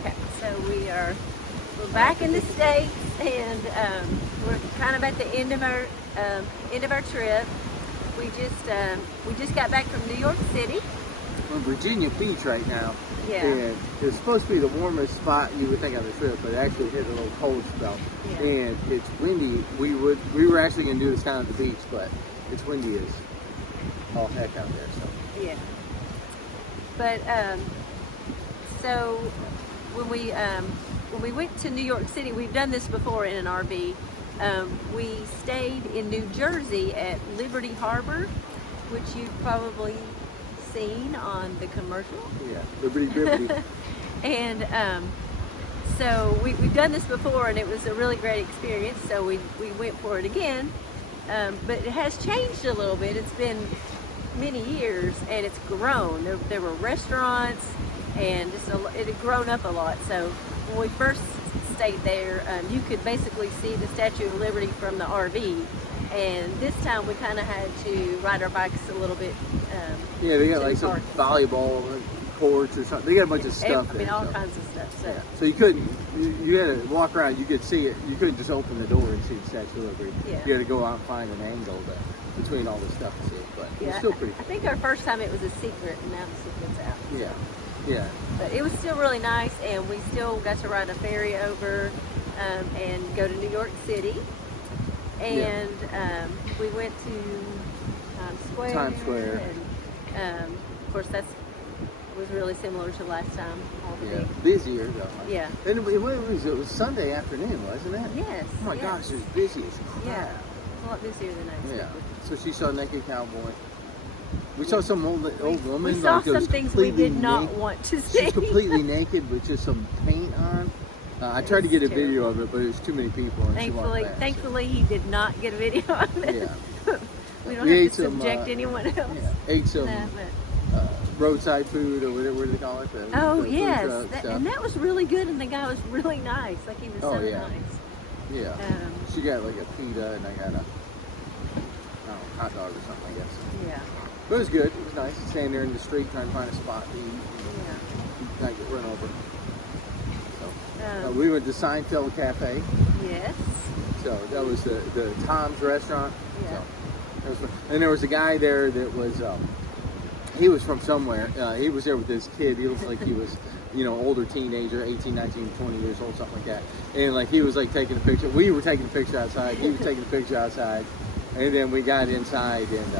Okay, so we're back in the States, and we're kind of at the end of our trip. We just got back from New York City. We're in Virginia Beach right now. Yeah. And it's supposed to be the warmest spot you would think on the trip, but it actually hit a little cold spell. Yeah. And it's windy. We were actually going to do this kind of at the beach, but it's windy as all heck out there. So. Yeah. But so when we went to New York City, we've done this before in an RV. We stayed in New Jersey at Liberty Harbor, which you've probably seen on the commercial. Yeah, Liberty. And so we've done this before, and it was a really great experience. So we went for it again, but it has changed a little bit. It's been many years, and it's grown. There were restaurants, and it had grown up a lot. So when we first stayed there, you could basically see the Statue of Liberty from the RV. And this time we kind of had to ride our bikes a little bit. Yeah, they got like some volleyball courts or something. They got a bunch of stuff I mean, all kinds of stuff. So, yeah. So you couldn't, you had to walk around, you could see it. You couldn't just open the door and see the Statue of Liberty. Yeah. You had to go out and find an angle between all the stuff to see it. But yeah, it's still pretty cool. I think our first time it was a secret, and now the secret's out. Yeah, yeah. But it was still really nice, and we still got to ride a ferry over and go to New York City. And we went to Times Square. And of course, was really similar to last time. All the big. Busier though. Yeah. And it was Sunday afternoon, wasn't it? Yes. Oh my gosh, it was busy as crap. Yeah. It's a lot busier than I expected. Yeah. So she saw Naked Cowboy. We saw some old woman. We saw like, some things we did not want to see. She's completely naked with just some paint on. I tried to get a video of it, but there's too many people. And thankfully, he did not get a video of it. Yeah. We don't have to subject anyone else. Yeah. Ate some roadside food, or whatever they call it. The yes, and that was really good. And the guy was really nice. Like he was so nice. Yeah. She got like a pita, and I got a hot dog or something, I guess. Yeah. But it was good. It was nice. Standing there in the street trying to find a spot to eat. Not get run over. So we went to Seinfeld Cafe. Yes. So that was the Tom's restaurant. Yeah. So, and there was a guy there that was he was from somewhere. He was there with this kid. He looked like he was, older teenager, 18, 19, 20 years old, something like that. And like he was like taking a picture. We were taking a picture outside. He was taking a picture outside. And then we got inside, and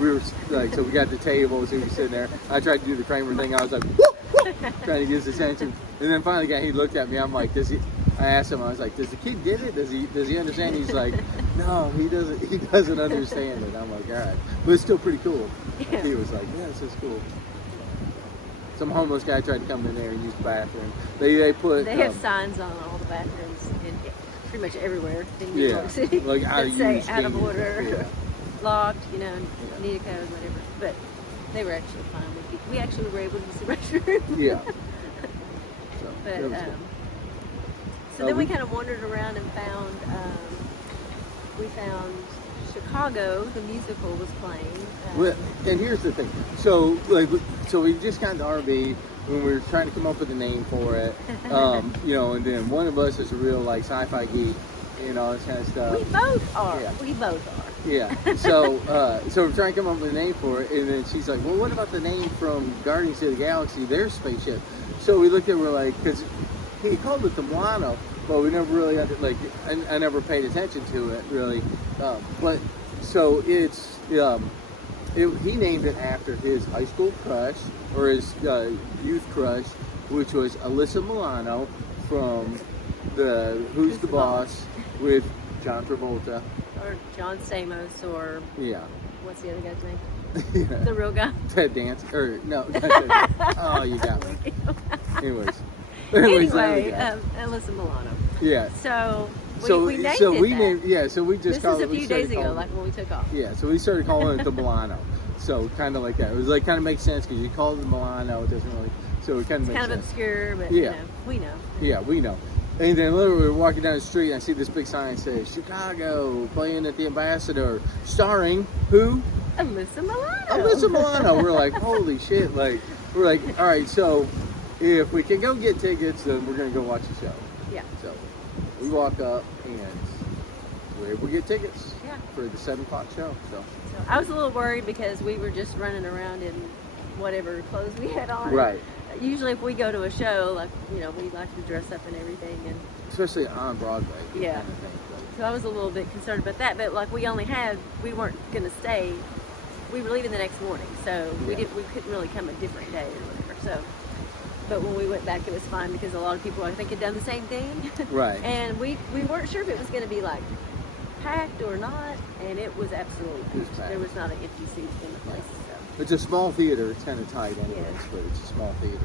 we were like, so we got the tables. He was sitting there. I tried to do the Kramer thing. I was like, whoop, whoop, trying to get his attention. And then finally, he looked at me. I'm like, I asked him. I was like, does the kid get it? Does he understand? He's like, no, he doesn't. He doesn't understand it. I'm like, all right, but it's still pretty cool. Yeah. He was like, yeah, this is cool. Some homeless guy tried to come in there and use the bathroom. They have signs on all the bathrooms in pretty much everywhere in New York City like that say out of order, locked, need a code, whatever. But they were actually fine. We actually were able to use the restroom. Yeah. So then we kind of wandered around and found Chicago. The musical was playing. Well, and here's the thing. So we just got the RV when we were trying to come up with a name for it. And then one of us is a real sci-fi geek, all this kind of stuff. We both are. Yeah. We both are. Yeah. So we're trying to come up with a name for it, and then she's like, "Well, what about the name from Guardians of the Galaxy? Their spaceship." So we looked at it, we're like, because he called it the Milano, but we never really I never paid attention to it really. But so it's he named it after his high school crush or his youth crush, which was Alyssa Milano from the Who's the Boss with John Travolta. Or John Stamos, or what's the other guy's name? Yeah. The real guy? Ted Dance. Or, no. Oh, you got me. Anyways, Alyssa Milano. Yeah. So we named it. So we just called it. This is a few days ago, like when we took off. Yeah, so we started calling it the Milano. So kind of like that. It was kind of makes sense because you call it the Milano, it doesn't really. So it kind of makes sense. Kind of obscure, but we know. Yeah, we know. And then literally we were walking down the street and I see this big sign that says Chicago playing at the Ambassador, starring who? Alyssa Milano. Alyssa Milano. We're like, holy shit! We're like, all right, so if we can go get tickets, then we're gonna go watch the show. Yeah. So we walk up and we're able to get tickets Yeah. for the 7 o'clock show. So So I was a little worried because we were just running around in whatever clothes we had on. right, Usually if we go to a show, like, we like to dress up and everything. And especially on Broadway. Yeah. Kind of thing, so I was a little bit concerned about that. But like we weren't going to stay. We were leaving the next morning. So we couldn't really come a different day or whatever. So, but when we went back, it was fine because a lot of people, I think, had done the same thing. Right. And we weren't sure if it was going to be like packed or not, and it was absolutely packed. packed. There was not an empty seat in the place. So. It's a small theater. It's kind of tight anyways, Yeah. but it's a small theater.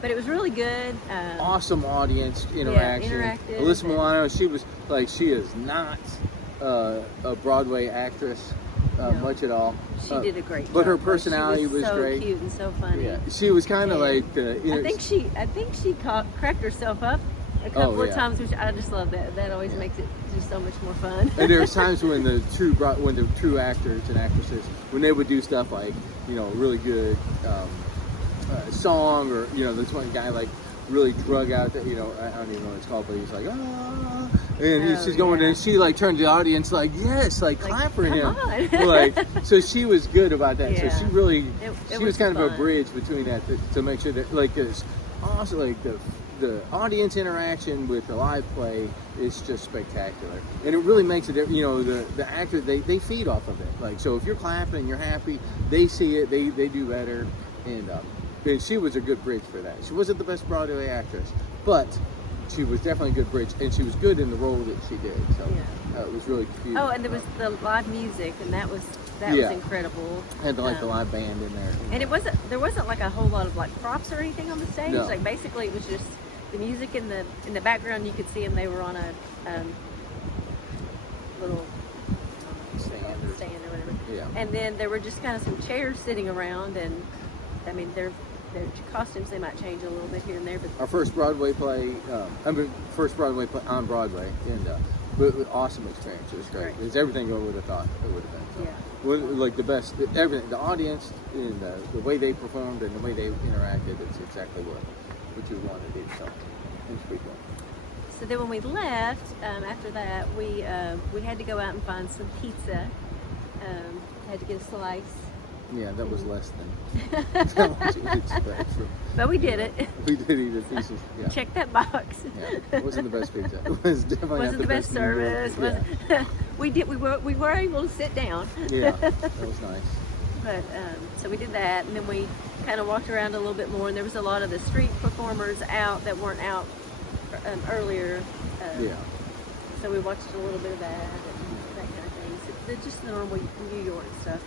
But it was really good. Awesome audience interaction. interactive Alyssa and- Milano, she is not a Broadway actress No. much at all. She did a great job. But her Like, personality she was so great. cute and so funny. Yeah, she was kind of And like the. I think she cracked herself up a couple of yeah. times, which I just love that. That always makes it just so much more fun. And there's times when the true actors and actresses, when they would do stuff like, really good song, or this one guy like really drug out that, I don't even know what it's called, but he's like, ah, and she's going yeah. and she like turned to the audience like, yes, like clap for him. Come on. Like, so she was good about that. Yeah. So she really, It she was was kind of a fun. bridge between that to make sure that like it's also like the audience interaction with the live play is just spectacular, and it really makes it. The actor they feed off of it. Like, so if you're clapping and you're happy, they see it, they do better, and she was a good bridge for that. She wasn't the best Broadway actress, but she was definitely a good bridge, and she was good in the role that she did. So it was really cute. Oh, and there was the live music, and that was incredible. Had the live band in there, And there wasn't like a whole lot of like props or anything on the stage. No. Like basically it was just the music in the background. You could see them. They were on a little stand or whatever. Yeah. And then there were just kind of some chairs sitting around, and I mean their costumes, they might change a little bit here and there, but Our first Broadway play, first Broadway play on Broadway, and but awesome experience. It was great. Right. It was everything I would have thought it would have been. So, Yeah. like the best, everything, the audience and the way they performed and the way they interacted, it's exactly what you want to do. So it was pretty cool. So then when we left, after that, we had to go out and find some pizza. Had to get a slice. Yeah, that was less than what you expect. So, But we did it. we did eat a piece of, yeah. Check that box. Yeah, it wasn't the best pizza. It was definitely Wasn't not the best in New York. service. Yeah. We were able to sit down. Yeah, that was nice. But so we did that, and then we kind of walked around a little bit more, and there was a lot of the street performers out that weren't out earlier. Yeah. So we watched a little bit of that and that kind of thing. So they're just the normal New York stuff.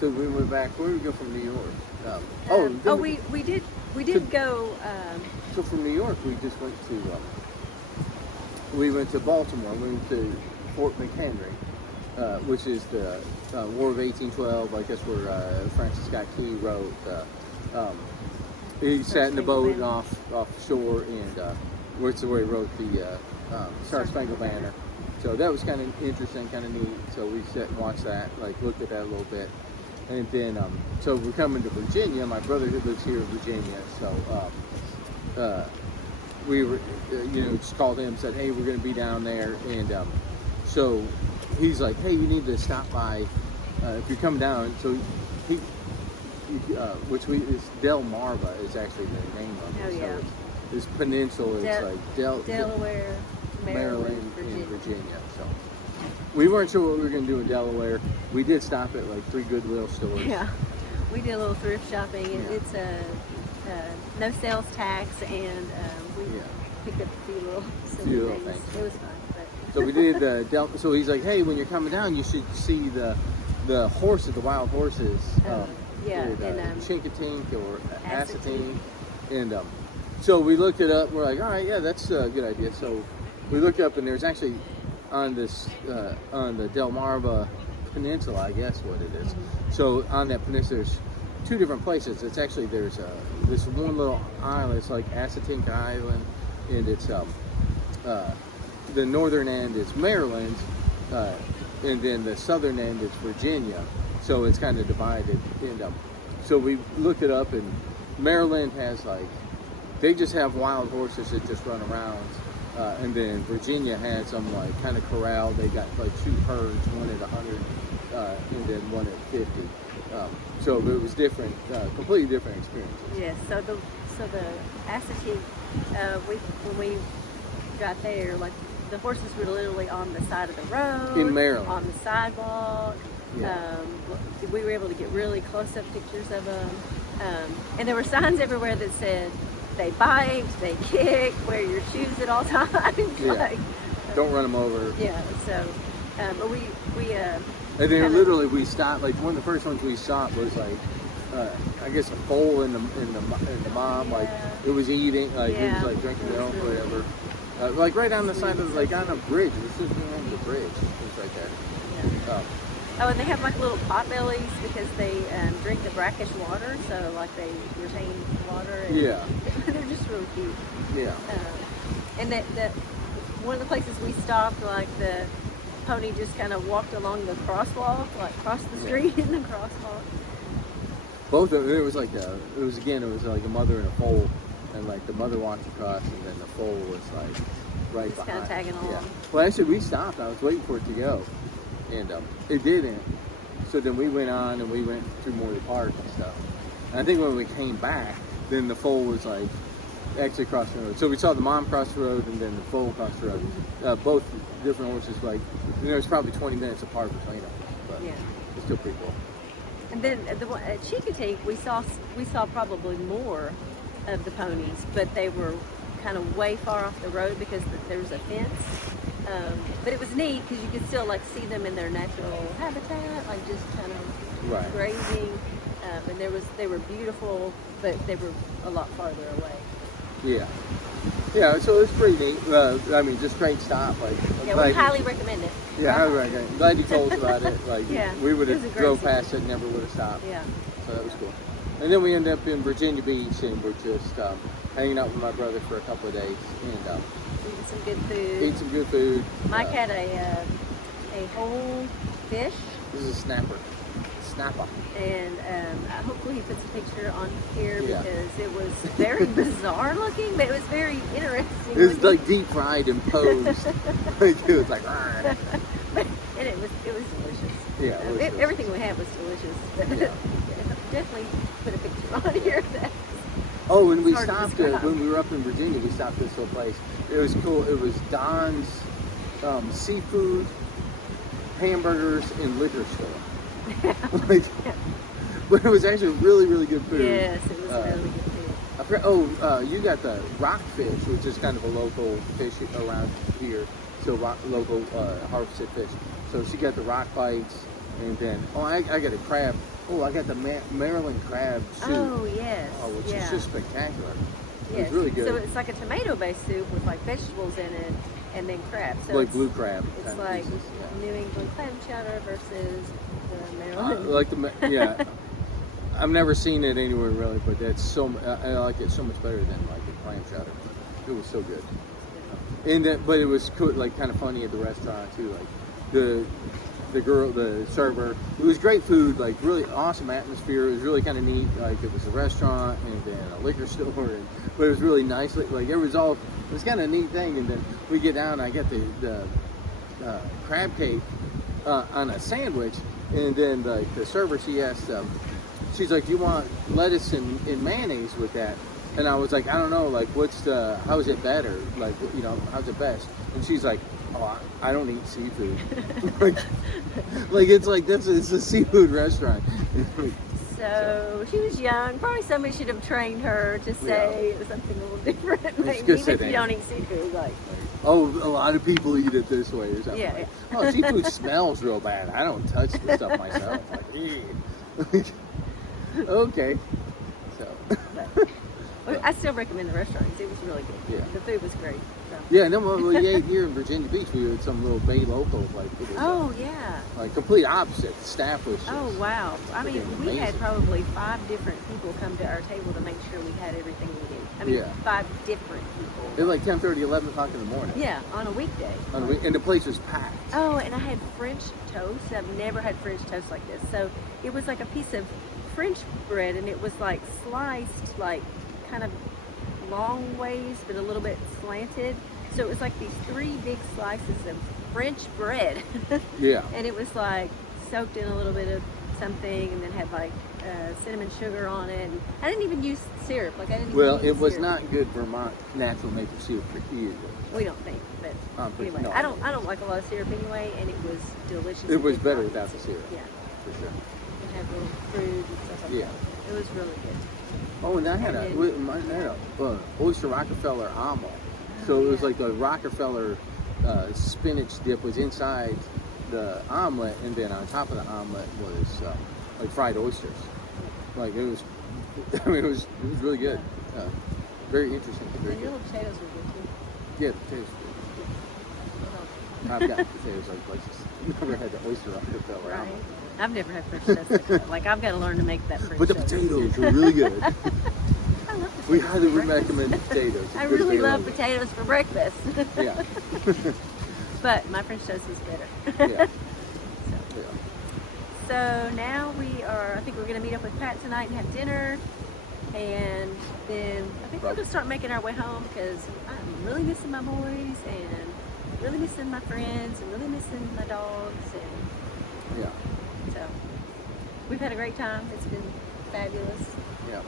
So we went back. Where did we go from New York? We did go. So from New York, we just went to. We went to Baltimore. We went to Fort McHenry, which is the War of 1812. I guess where Francis Scott Key wrote. He sat in the boat offshore, and where he wrote the Star Spangled Banner. So that was kind of interesting, kind of neat. So we sat and watched that, like looked at that a little bit. And then, so we're coming to Virginia. My brother who lives here in Virginia, so we were, just called him and said, hey, we're going to be down there. And so he's like, hey, you need to stop by if you're coming down. So he, is Delmarva is actually the name of it. Oh, yeah. So this peninsula is like Delaware, Maryland, and Virginia. So we weren't sure what we were going to do in Delaware. We did stop at like 3 Goodwill stores. Yeah, we did a little thrift shopping, and it's no sales tax, and we picked up a few little silly things. It was fun. But. So we did so he's like, hey, when you're coming down, you should see the horses, the wild horses. Chinkatink or Assateague. And so we looked it up. We're like, all right, yeah, that's a good idea. So we looked up, and there's actually on this on the Delmarva Peninsula, I guess what it is. Mm-hmm. So on that peninsula, there's 2 different places. It's actually there's this one little island. It's like Assateague Island, and it's the northern end is Maryland, and then the southern end is Virginia. So it's kind of divided. And so we looked it up, and Maryland has like, they just have wild horses that just run around. And then Virginia had some like kind of corral. They got like 2 herds, one at 100 and then one at 50. So it was different, completely different experiences. Yes. So the Assateague, when we got there, like the horses were literally on the side of the road In Maryland. on the sidewalk. Yeah. We were able to get really close-up pictures of them, and there were signs everywhere that said, "They bite, they kick, wear your shoes at all times." Yeah. Like, Don't run them over. yeah. So, but we And then literally we stopped. Like one of the first ones we stopped was like, I guess a foal in the mom. Like it was eating. Like it was like drinking milk or whatever. Like right on the side of like on a bridge. It was just on the bridge. It was right there. Yeah. Oh, and they have like little pot bellies because they drink the brackish water, so like they retain water. And Yeah. they're just really cute. Yeah. And that one of the places we stopped, like the pony just kind of walked along the crosswalk, like crossed the street in the crosswalk. Both of it was like it was like a mother and a foal, and like the mother walked across, and then the foal was like right Just behind. kind of tagging along. Yeah. Well, actually, we stopped. I was waiting for it to go, and it didn't. So then we went on and we went through more of the park and stuff. And I think when we came back, then the foal was like actually crossing the road. So we saw the mom cross the road and then the foal cross the road. Both different horses, like it was probably 20 minutes apart between them, but Yeah. it's still pretty cool. And then the one at Chincoteague, we saw probably more of the ponies, but they were kind of way far off the road because there was a fence. But it was neat because you could still like see them in their natural habitat, like just kind of Right. grazing. And they were beautiful, but they were a lot farther away. Yeah. Yeah, so it's pretty neat. I mean, just great stop. Like, Yeah, we highly recommend it. Yeah, highly recommend it. Glad you told us about it. Like, Yeah, we would it was a have great drove city. past it, and never would have stopped. Yeah. So that was cool. And then we ended up in Virginia Beach, and we're just hanging out with my brother for a couple of days, and Eating some good food. ate some good food. Mike had a whole fish, This is a snapper. and hopefully he puts a picture on here Yeah. because it was very bizarre looking, but it was very interesting. It was looking. like deep fried and posed. Like, it was like, "Argh." And it was delicious. Yeah, it was delicious. Everything we had was delicious. Yeah. Definitely put a picture on here. Of that. Oh, and we Hard to stopped describe. when we were up in Virginia. We stopped at this little place. It was cool. It was Don's seafood, hamburgers, and liquor store. Like, but it was actually really, really good food. Yes, it was really good food. I forgot, you got the rockfish, which is kind of a local fish around here. So local harvested fish. So she got the rock bites, and then I got a crab. Oh, I got the Maryland crab soup. Oh yes. Which is just spectacular. It Yes. was really good. So it's like a tomato-based soup with like vegetables in it, and then crab. So like it's, blue crab. It's kind of like pieces, yeah. New England clam chowder versus the Maryland. Like yeah. I've never seen it anywhere really, but that's I like it so much better than like the clam chowder. It was so good. And but it was cool, like kind of funny at the restaurant too. Like the server. It was great food, like really awesome atmosphere. It was really kind of neat. Like it was a restaurant and then a liquor store, but it was really nice. Like it was kind of a neat thing. And then we get down, I get the crab cake on a sandwich, and then the server, she asked, she's like, "Do you want lettuce and mayonnaise with that?" And I was like, "I don't know, like how is it better? Like, how's it best?" And she's like, "Oh, I don't eat seafood." like it's like it's a seafood restaurant. So she was young. Probably somebody should have trained her to say something a little different. Maybe, good even if thing. you don't eat seafood, like. Oh, a lot of people eat it this way or something. Yeah, Like, oh, seafood smells real bad. I don't touch the stuff myself. Like, okay. So. I still recommend the restaurant because it was really good. Yeah. The food was great. So. Yeah, and then when we ate here in Virginia Beach, we had some little Bay locals, like it was, Oh yeah. like complete opposite. The staff was just, Oh wow. I mean, freaking we had amazing. probably 5 different people come to our table to make sure we had everything we needed. I mean, Yeah. 5 different people. It was like 10:30, 11 o'clock in the morning. Yeah, on a weekday. And the place was packed. Oh, and I had French toast. I've never had French toast like this. So it was like a piece of French bread, and it was like sliced, like kind of long ways, but a little bit slanted. So it was like these 3 big slices of French bread. Yeah. And it was like soaked in a little bit of something, and then had like cinnamon sugar on it. And I didn't even use syrup. Like I didn't. Well, even it use was syrup. not good Vermont natural maple syrup either. We don't think, but anyway, no. I don't like a lot of syrup anyway, and it was delicious. It was and better hot. without the syrup. Yeah, For sure. it had little fruit and stuff like Yeah. that. It was really good. Oh, and I had And a oyster Rockefeller omelet. So it was yeah. like the Rockefeller spinach dip was inside the omelet, and then on top of the omelet was like fried oysters. Like it was, I mean, it was really good. Very interesting. Very And your good. little potatoes were good too. Yeah, the potatoes. I've got potatoes like places. Never had the oyster Rockefeller Right. omelet. I've never had French toast like that. Like I've got to learn to make that French But the toast. potatoes were really good. I love We potatoes highly for breakfast. recommend the potatoes. I Good really potato love omelet. potatoes for breakfast. Yeah. But my French toast is better. Yeah. So, Yeah. so now I think we're going to meet up with Pat tonight and have dinner. And then I think we're going to start making our way home because I'm really missing my boys and really missing my friends and really missing my dogs. And Yeah. so we've had a great time. It's been fabulous. Yeah.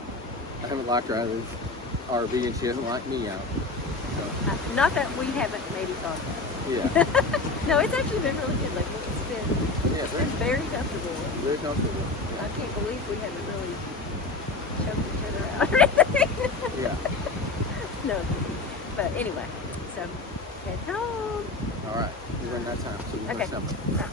I haven't locked her out of the RV, and she hasn't locked me out. So, Not that we haven't maybe thought about yeah. it. No, it's actually been really good. Like Yeah, it's been very comfortable. very comfortable. I can't believe we haven't really choked each other out or anything. Yeah. No, but anyway, so head home. All right. We're running out of time, so we Okay. must have